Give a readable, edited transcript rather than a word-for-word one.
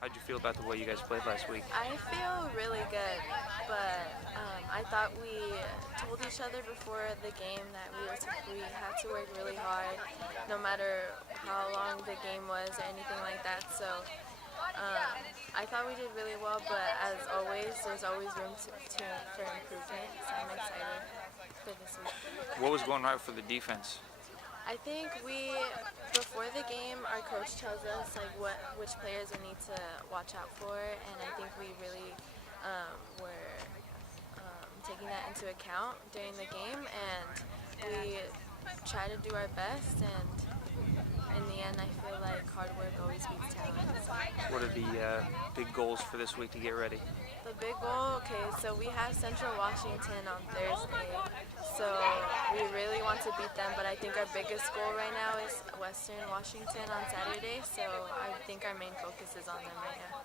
How'd you feel about the way you guys played last week? I feel really good, but I thought we told each other before the game that we had to work really hard, no matter how long the game was or anything like that. So I thought we did really well, but as always, there's always room for improvement. So I'm excited for this week. What was going right for the defense? I think before the game, our coach tells us like which players we need to watch out for, and I think we really were taking that into account during the game, and we try to do our best, and in the end, I feel like hard work always beats talent. So. What are the big goals for this week to get ready? The big goal, okay, so we have Central Washington on Thursday, so we really want to beat them, but I think our biggest goal right now is Western Washington on Saturday, so I think our main focus is on them right now.